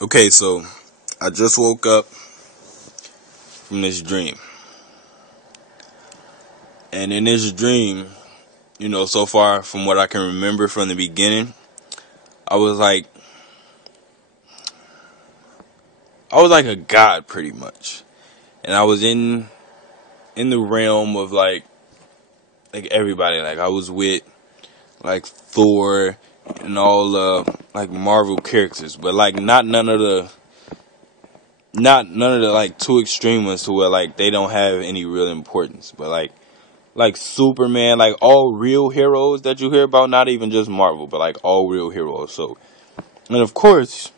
Okay, so I just woke up from this dream. And in this dream, so far from what I can remember from the beginning, I was like a god pretty much. And I was in the realm of like everybody. Like I was with like Thor and all like Marvel characters, but like not none of the like too extreme ones to where like they don't have any real importance, but like Superman, like all real heroes that you hear about, not even just Marvel, but like all real heroes. So, and of course,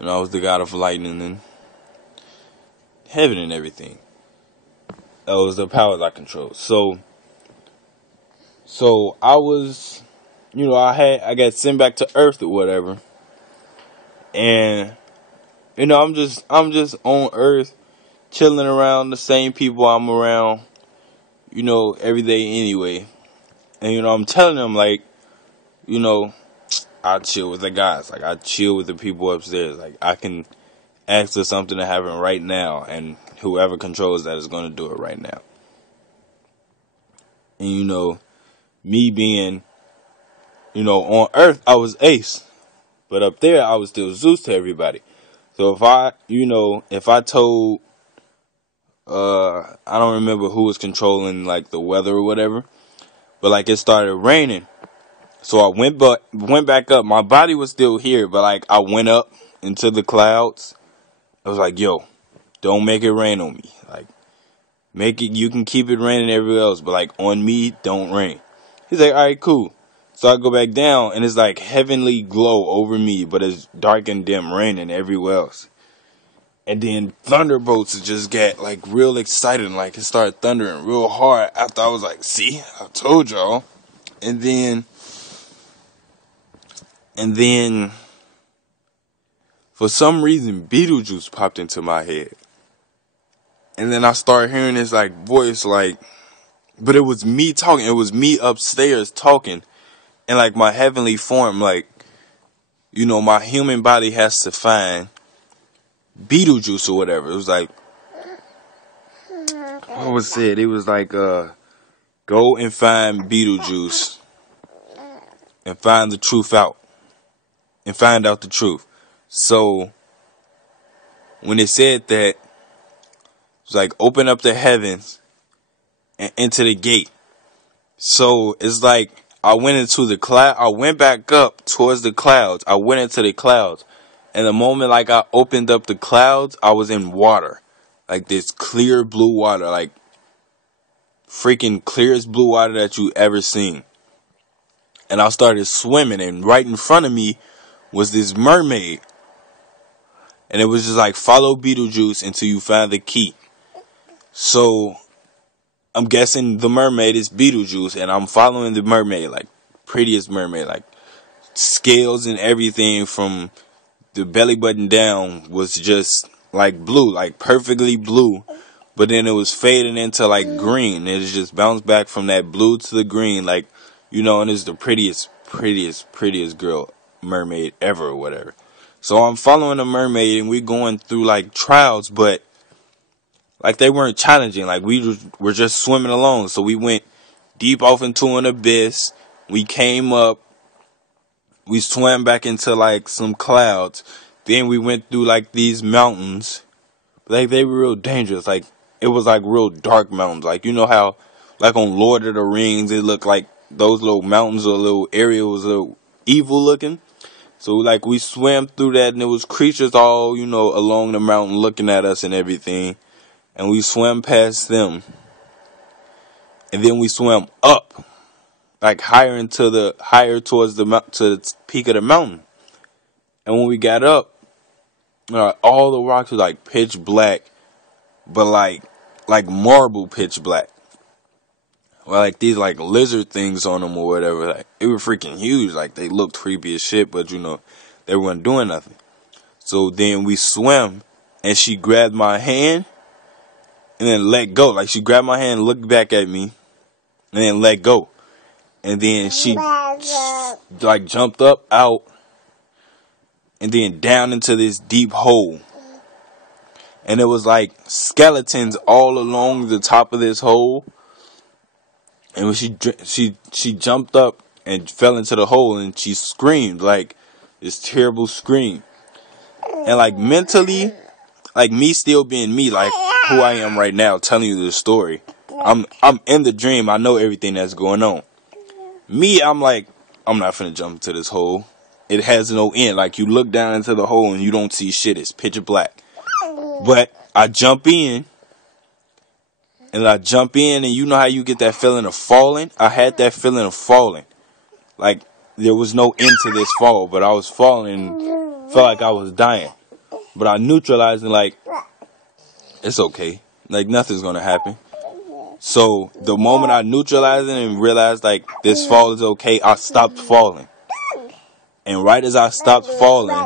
I was the god of lightning and heaven and everything. That was the powers I controlled. So I was, I got sent back to Earth or whatever, and I'm just on Earth, chilling around the same people I'm around, every day anyway. And I'm telling them like, I chill with the guys. Like I chill with the people upstairs. Like I can ask for something to happen right now, and whoever controls that is going to do it right now. And me being, on Earth I was Ace, but up there I was still Zeus to everybody. So if I told, I don't remember who was controlling like the weather or whatever, but like it started raining. So I went back up. My body was still here, but like I went up into the clouds. I was like, yo, don't make it rain on me. Like, you can keep it raining everywhere else, but like on me, don't rain. He's like, all right, cool. So I go back down and it's like heavenly glow over me, but it's dark and dim raining everywhere else. And then thunderbolts just get like real exciting. Like it started thundering real hard after I was like, see, I told y'all. And then for some reason, Beetlejuice popped into my head. And then I started hearing this like voice, like, but it was me talking. It was me upstairs talking. And like my heavenly form, like, my human body has to find Beetlejuice or whatever. It was like, what was it? It was like, go and find Beetlejuice and find the truth out. And find out the truth. So, when it said that, it was like, open up the heavens and enter the gate. So, it's like, I went into the cloud. I went back up towards the clouds. I went into the clouds. And the moment, like, I opened up the clouds, I was in water. Like, this clear blue water. Like, freaking clearest blue water that you ever seen. And I started swimming. And right in front of me was this mermaid. And it was just like, follow Beetlejuice until you find the key. So, I'm guessing the mermaid is Beetlejuice, and I'm following the mermaid, like, prettiest mermaid, like, scales and everything from the belly button down was just, like, blue, like, perfectly blue. But then it was fading into, like, green. It just bounced back from that blue to the green, like, and it's the prettiest girl mermaid ever or whatever. So I'm following the mermaid and we're going through like trials, but like they weren't challenging. Like we were just swimming along. So we went deep off into an abyss. We came up. We swam back into like some clouds. Then we went through like these mountains. Like they were real dangerous. Like it was like real dark mountains. Like you know how like on Lord of the Rings it looked like those little mountains or little area was a little evil looking. So, like, we swam through that, and there was creatures all, along the mountain looking at us and everything. And we swam past them. And then we swam up, like, higher towards to the peak of the mountain. And when we got up, all the rocks were, like, pitch black, but, like marble pitch black. Well, like, these, like, lizard things on them or whatever. Like, they were freaking huge. Like, they looked creepy as shit, but, they weren't doing nothing. So then we swam, and she grabbed my hand, and then let go. Like, she grabbed my hand, looked back at me, and then let go. And then she, like, jumped up, out, and then down into this deep hole. And it was like skeletons all along the top of this hole. And when she jumped up and fell into the hole, and she screamed like this terrible scream. And like mentally, like me still being me, like who I am right now, telling you this story. I'm in the dream. I know everything that's going on. Me, I'm like, I'm not finna jump into this hole. It has no end. Like, you look down into the hole and you don't see shit. It's pitch black. But I jump in. And you know how you get that feeling of falling? I had that feeling of falling. Like, there was no end to this fall, but I was falling and felt like I was dying. But I neutralized and like, it's okay. Like, nothing's gonna happen. So, the moment I neutralized it and realized, like, this fall is okay, I stopped falling. And right as I stopped falling...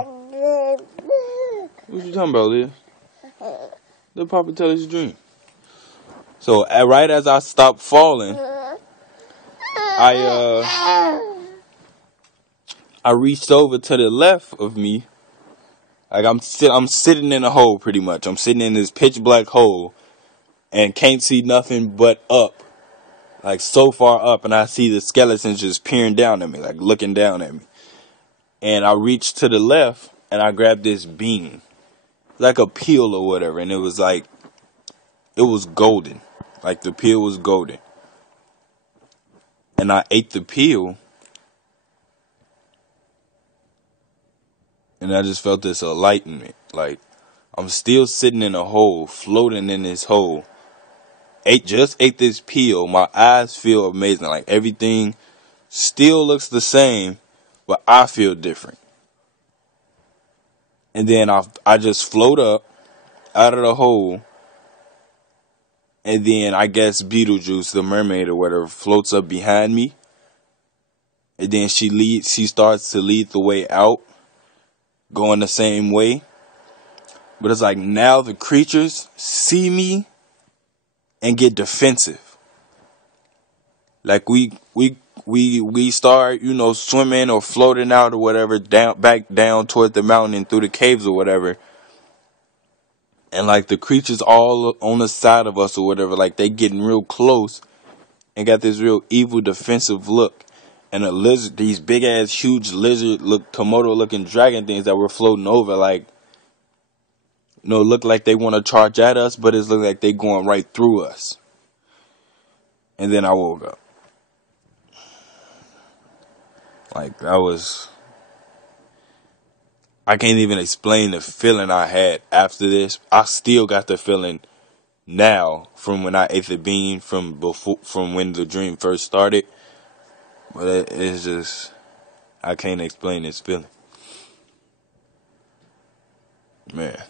What you talking about, Leah? Let Papa tell his dream. So, right as I stopped falling, I reached over to the left of me. Like, I'm sitting in a hole, pretty much. I'm sitting in this pitch black hole. And can't see nothing but up. Like, so far up. And I see the skeletons just peering down at me. Like, looking down at me. And I reached to the left. And I grabbed this bean. Like a peel or whatever. And it was like, it was golden. Like, the peel was golden. And I ate the peel. And I just felt this enlightenment. Like, I'm still sitting in a hole. Floating in this hole. Just ate this peel. My eyes feel amazing. Like, everything still looks the same, but I feel different. And then I just float up out of the hole. And then I guess Beetlejuice, the mermaid or whatever, floats up behind me. And then she starts to lead the way out, going the same way. But it's like now the creatures see me and get defensive. Like we start, swimming or floating out or whatever, back down toward the mountain and through the caves or whatever. And like the creatures all on the side of us or whatever, like they getting real close and got this real evil defensive look. And a lizard, these big ass huge lizard Komodo looking dragon things that were floating over, like, look like they want to charge at us, but it's look like they going right through us. And then I woke up. Like, I can't even explain the feeling I had after this. I still got the feeling now from when I ate the bean from when the dream first started. But it's just, I can't explain this feeling. Man.